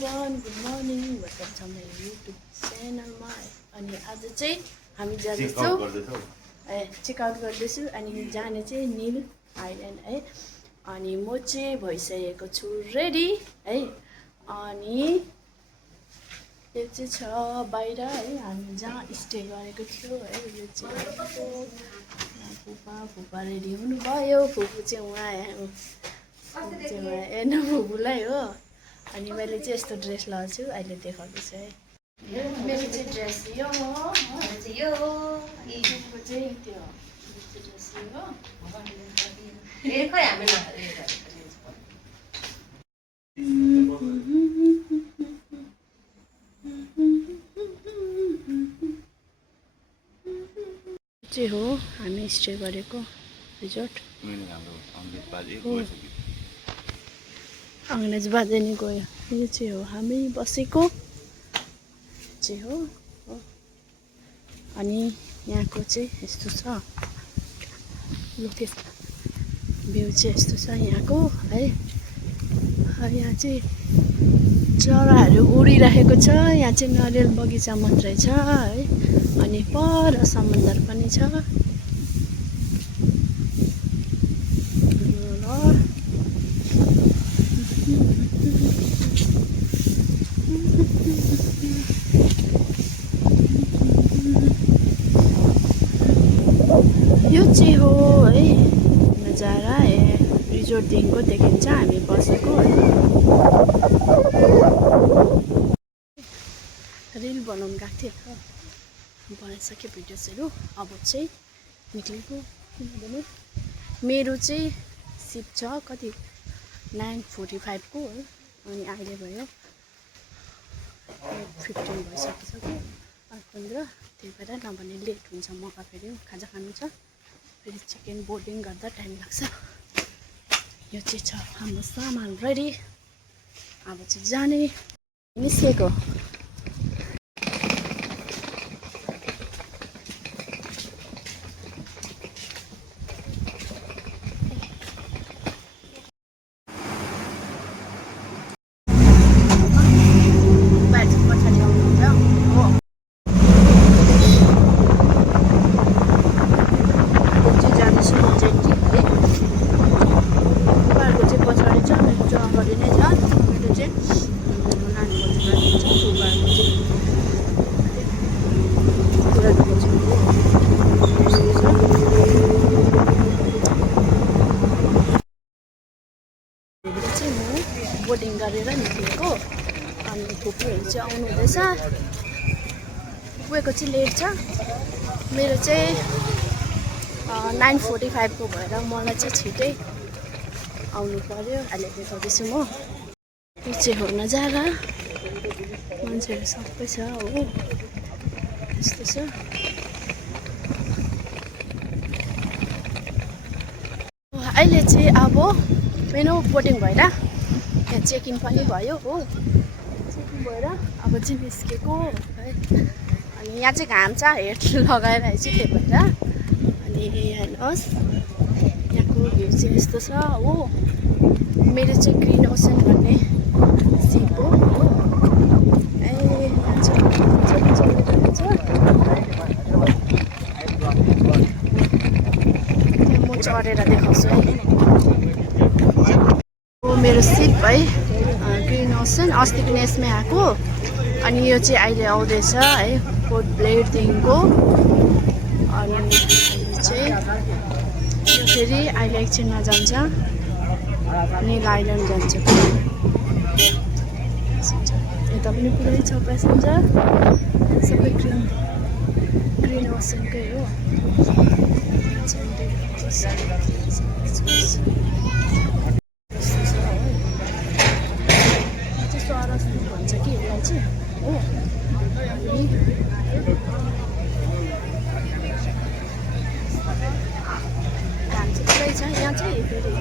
Everyone good morning welcome छ मेरो YouTube च्यानलमा अनि आज चाहिँ हामी जाँदैछौँ चेकआउट गर्दैछु अनि जाने चाहिँ नील आइल्यान्ड है अनि म चाहिँ भइसकेको छु रेडी है अनि यो चाहिँ छ बाहिर है हामी जहाँ स्टे गरेको थियो है यो चाहिँ फुपा रेडी हुनुभयो फुपू चाहिँ उहाँ हेर्नु फुपूलाई हो अनि मैले चाहिँ यस्तो ड्रेस लगाएको छु अहिले देखाउँदैछु है मेरो चाहिँ ड्रेस यो हो यो चाहिँ त्यो ड्रेस हो चाहिँ हो हामी स्टे गरेको रिजोर्ट अंग्रेज बाजे नि गयो यो चाहिँ हो हामी बसेको चाहिँ हो अनि यहाँको चाहिँ यस्तो छ लोकेसन भ्यू चाहिँ यस्तो छ यहाँको है यहाँ चाहिँ चराहरू उडिरहेको छ यहाँ चाहिँ नरियल बगैँचा मात्रै छ है अनि पर समुद्र पनि छ यो चाहिँ हो है नजारा रिजोर्टदेखिको देखिन्छ हामी बसेको है रिल बनाउनु गएको थिएँ बनाइसकेँ भिडियोजहरू अब चाहिँ निक्लेको किनभने मेरो चाहिँ सिप छ कति 9:45 को हो अनि अहिले भयो 8:15 भइसकिसक्यो 8:15 त्यही भएर नभने लेट हुन्छ मौका फेरि खाजा खानु छ फेरि चिकन बोर्डिङ गर्दा टाइम लाग्छ यो चाहिँ छ हाम्रो सामान रेडी अब चाहिँ जाने निस्केको बोर्डिङ गरेर निस्केको अनि फुपूहरू चाहिँ आउनु हुँदैछ फुपूको चाहिँ लेट छ मेरो चाहिँ 9:45 को भएर मलाई चाहिँ छिटै आउनु पर्यो अहिले देखाउँदैछु म यो चाहिँ हो नजारा मान्छेहरू सबै छ हो यस्तो छ अहिले चाहिँ अब मेरो बोर्डिङ भएर यहाँ चेक इन पनि भयो हो चेक इन भएर अब चाहिँ निस्केको है अनि यहाँ चाहिँ घाम छ हेड लगाएर चाहिँ त्यही भएर अनि हेर्नुहोस् यहाँको भ्यू चाहिँ यस्तो छ हो मेरो चाहिँ ग्रिन ओसन भन्ने सिप हो म चढेर देखाउँछु है मेरो सिप है ग्रिन ओसन अस्तिको नेसमै आएको अनि यो चाहिँ अहिले आउँदैछ है पोर्ट ब्लेयरदेखिको अनि चाहिँ यो फेरि अहिले एकछिनमा जान्छ नील आइल्यान्ड जान्छ यता पनि पुरै छ प्यासेन्जर सबै ग्रिन ओसनकै हो भन्छ कि यसलाई चाहिँ हो घाम चाहिँ पुरै छ यहाँ चाहिँ फेरि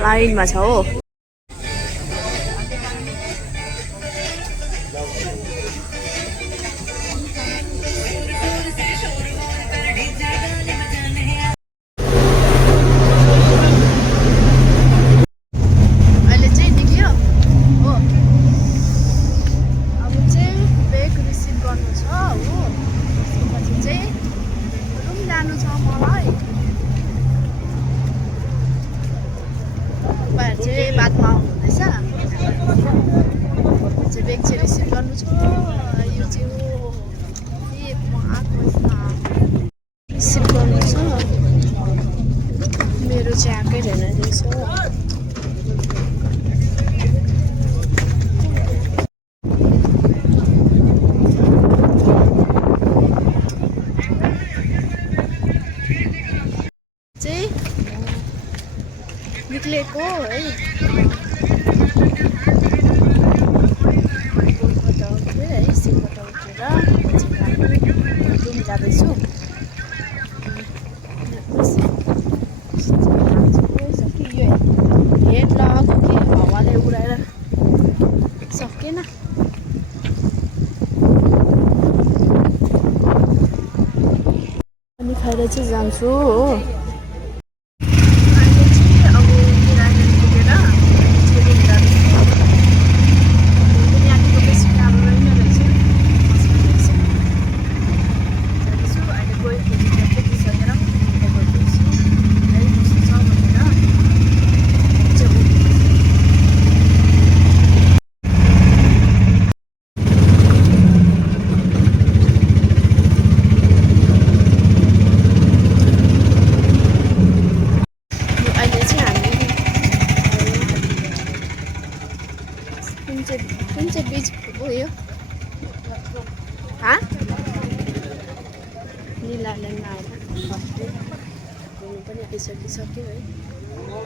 लाइनमा छ हो। अहिले चाहिँ निक्ल्यो हो। अब चाहिँ ब्याग रिसिभ गर्नु छ हो। त्यसपछि चाहिँ रुम जानु छ मलाई। तपाईँहरू चाहिँ बादमा आउनुहुँदैछ। चाहिँ ब्याग चाहिँ रिसिभ गर्नु छ। यो चाहिँ हो म आएको यसमा रिसिभ गर्नु छ। मेरो चाहिँ आएकै रहेन रहेछ। चाहिँ निक्लेको है। रुम जाँदैछु। यो हेड लगाएको कि हावाले उडाएर सकेन। अनि खाएर चाहिँ जान्छु हो। अहिले चाहिँ अब आइल्यान्ड पुगेर रुम जाँदैछु। यहाँको बेसी काम रहेन रहेछ। अहिले गयो पुगिसकेर गर्दैछु है कस्तो छ भनेर। अहिले चाहिँ हामी कुन चाहिँ बिच गयो? नीलाल्यान्डमा आएर घुम्नु पनि आइसकिसक्यो है।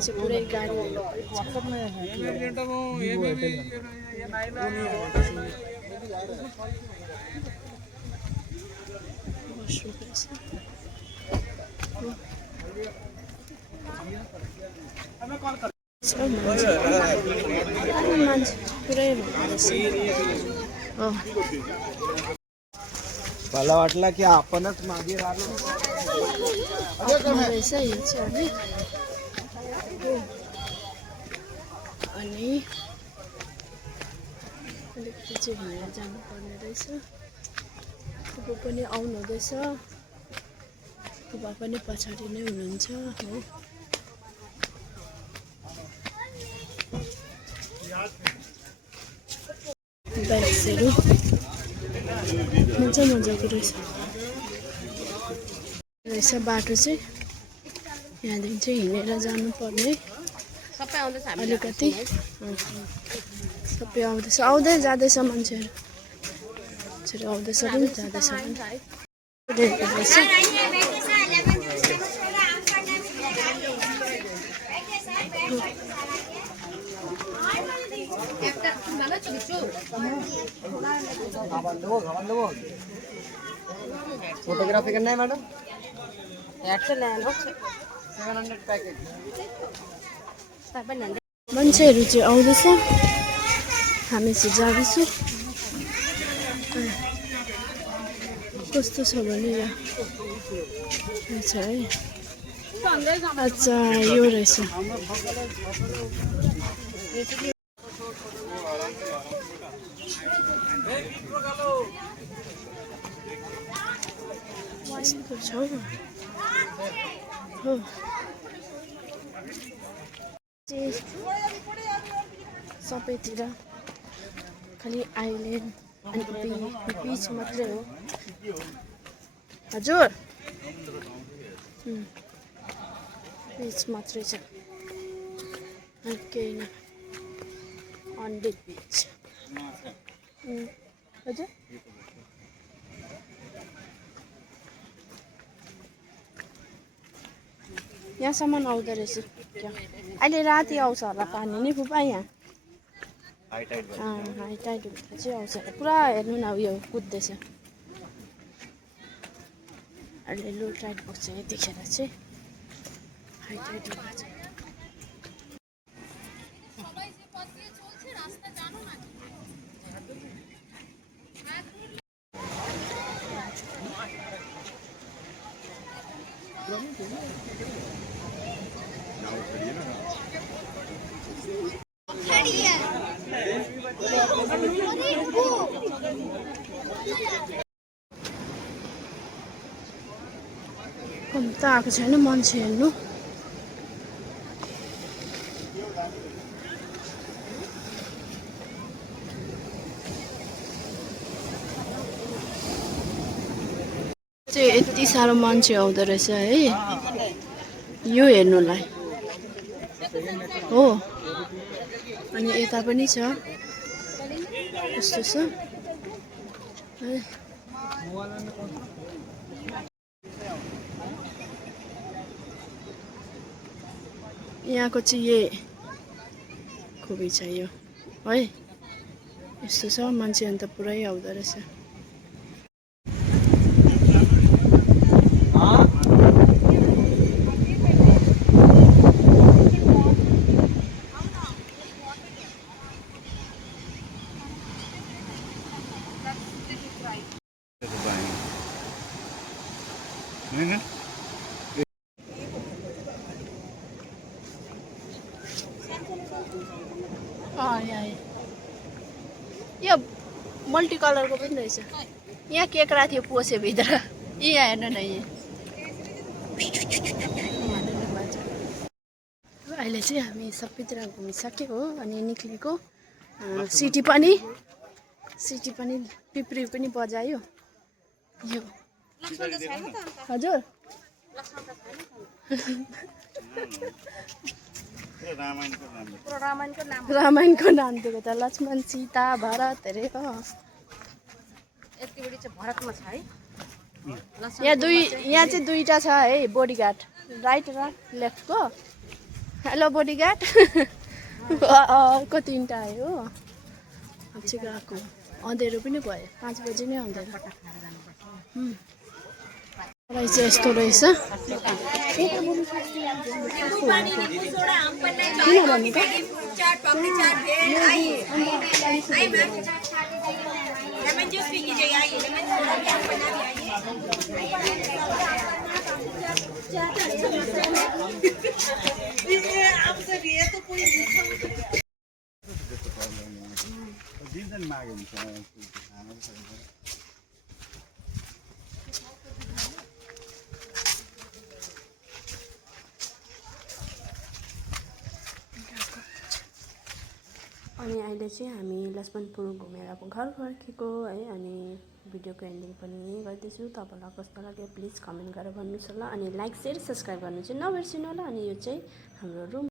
चाहिँ पुरै गाडीहरू मान्छे पुरै मला वाटलं की आपणच मागे राहिलो रहेछ यो चाहिँ अनि अलिकति चाहिँ हिँडेर जानुपर्ने रहेछ। फुपू पनि आउनु हुँदैछ। फुपा पनि पछाडि नै हुनुहुन्छ हो। ब्याग्सहरू मजाको रहेछ बाटो चाहिँ। यहाँदेखि चाहिँ हिँडेर जानुपर्ने अलिकति। सबै आउँदै जाँदैछ मान्छेहरू आउँदैछ पनि जाँदैछ पनि। फोटोग्राफी करना है मैडम? 700 पैकेज। मान्छेहरू चाहिँ आउँदैछ। हामी चाहिँ जाँदैछु। कस्तो छ भने यो छ है। अच्छा यो रहेछ। यस्तो छ हो। सबैतिर खालि आइल्यान्ड अनि बिच मात्रै हो। हजुर बिच मात्रै छ अनि केही न। अन द बिच हजुर। यहाँसम्म आउँदो रहेछ क्या। अहिले राति आउँछ होला पानी नि फुपा यहाँ। हाई टाइड हुँदा चाहिँ आउँछ। पुरा हेर्नु न उयो कुद्दैछ। अहिले लो टाइड भएको छ यतिखेर चाहिँ हाई टाइड भएको छ। कम त आएको छैन मान्छे हेर्नु। चाहिँ यति साह्रो मान्छे आउँदो रहेछ है यो हेर्नुलाई हो। अनि यता पनि छ कस्तो छ है। यहाँको चाहिँ यही खुबी छ यो है। यस्तो छ मान्छे अन्त पुरै आउँदो रहेछ। यो मल्टी कलरको पनि रहेछ। यहाँ केक्रा थियो पोसे भित्र। यहाँ हेर्नु न यहाँ। अहिले चाहिँ हामी सबैतिर घुमिसक्यो हो अनि निक्लेको। सिटी पनि पिप्री पनि बजायो यो। हजुर रामायणको नाम दिएको त लक्ष्मण सीता भरत अरे हो। यहाँ चाहिँ दुईटा छ है बडीगार्ड राइट र लेफ्टको। Hello bodyguard. अर्को तीनटा आयो हो। अब चाहिँ गएको अँधेरो पनि भयो 5 बजी नै अँधेरो। रहेछ यस्तो रहेछ। अनि अहिले चाहिँ हामी लक्ष्मणपुर घुमेर अब घर फर्केको है। अनि भिडियोको एन्डिङ पनि गर्दैछु। तपाईँलाई कस्तो लाग्यो प्लिज कमेन्ट गरेर भन्नुहोस् होला। अनि लाइक सेयर सब्सक्राइब गर्नु चाहिँ नबिर्सिनु होला। अनि यो चाहिँ हाम्रो रुम